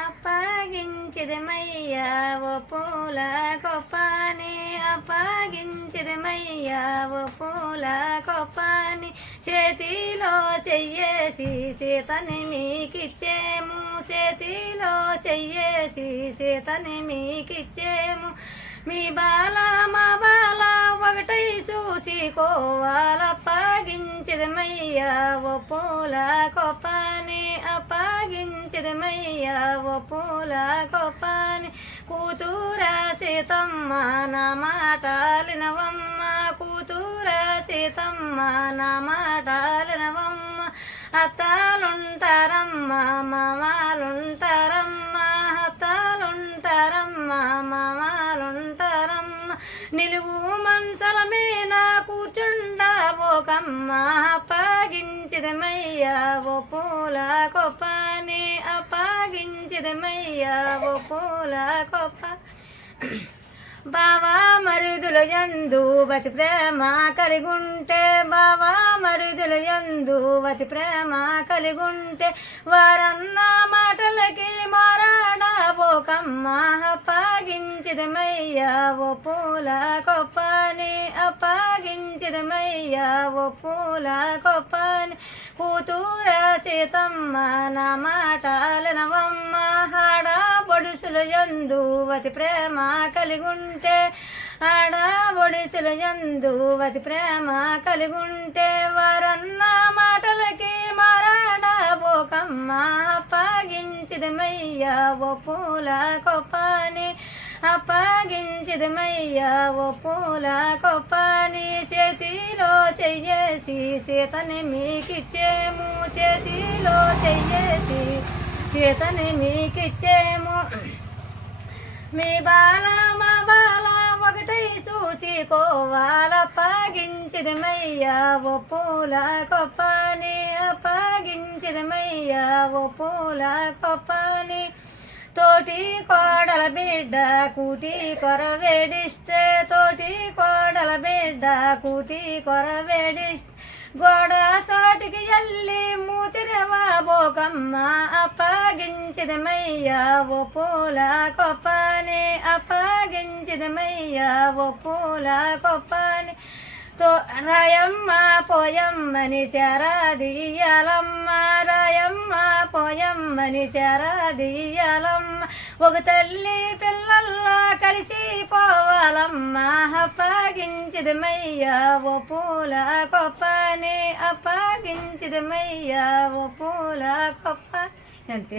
అప్పగించిదమయ్యా ఓ పూల కొప్పని, అప్పగించిదమయ్యా ఓ పూల కొప్పని, చేతిలో చెయ్యేసి సీతని మీకిచ్చేము, చేతిలో చెయ్యేసి సీతని మీకిచ్చేము. మీ బాల మా బాల ఒకటై చూసుకోవాలప్పగించిదమయ్యా ఓ పూల కొప్పని, అప్పగించిదమయ్యా ఓ పూల కొప్పని. కూతురా సీతమ్మ నా మాటలినవమ్మ, కూతురా సీతమ్మ నా మాటలినవమ్మ. అత్తాలుంటారమ్మ మామాలుంటారమ్మ, అత్తాలుంటారమ్మ మామాలుంటారమ్మ. నిలువు మంచల మీద కూర్చుండబోకమ్మ, అప్పగించిదమయ్యా ఓ పూల కొప్పని, అప్పగించిదమయ్యా ఓ పూల కొప్ప. బావా మరుదుల యందు బతి ప్రేమ కలిగుంటే, బావా మరుదుల యందు బతి ప్రేమ కలిగుంటే, వారన్న మాటలకి మారాడబోకమ్మ, అప్పగించిదమయ్యా ఓ పూల కొప్పని, అప్పగించిదమయ్యా ఓ పూల కొప్పని. కూతురా సీతమ్మ నా మాటలినవమ్మ, ఆడబొడుసుల యందు బతి ప్రేమ కలిగుంటే, ఆడబొడుసుల యందు బతి ప్రేమ కలిగుంటే, వారన్న మాటలకి మారాడబోకమ్మ, అప్పగించిదమయ్యా ఓ పూల కొప్పని, అప్పగించిదమయ్యా ఓ పూల కొప్పని. చేతిలో చెయ్యేసి సీతని మీకిచ్చేము, చేతిలో చెయ్యేసి సీతని మీకిచ్చేము. మీ బాల మా బాల ఒకటై చూసుకోవాలప్పగించిదమయ్యా ఓ పూల కొప్పని, అప్పగించిదమయ్యా ఓ పూల కొప్పని. తోటి కోడల బిడ్డ కూటి కొరవేడిస్తే, తోటి కోడల బిడ్డ కూటి కొరవేడిస్తే, గోడ సాటికి ఎల్లి మూతిరవబోకమ్మ, అప్పగించిదమయ్యా ఓ పూల కొప్పని, అప్పగించిదమయ్యా ఓ పూల కొప్పని. రాయమ్మ పోయమ్మని శరాదియ్యాలమ్మ, రాయమ్మ పోయమ్మని శరాదియ్యాలమ్మ. ఒక తల్లి పిల్లల్లా కలిసిపోవాలమ్మ, అప్పగించిదమయ్యా ఓ పూల కొప్పని, అప్పగించిదమయ్యా ఓ పూల కొప్ప. అంతే.